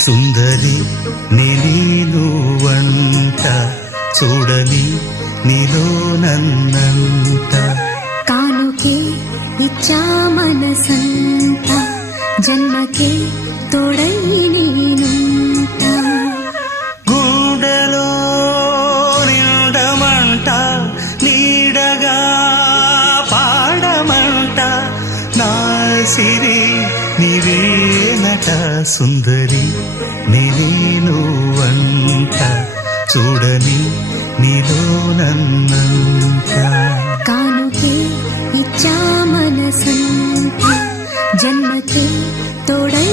సుందరి నీను వంట చూడని నీలో నన్నంత కానుకే ఇచ్చా మనసంత జన్మకే తోడై నేనుంట గుండెలో నిండమంట నీడగా పాడమంట నా సిరి నీవేనట సుందరి నీను వంట చూడని నీలో నన్నంత కానుకే ఇచ్చా మనసంత జన్మకే తోడై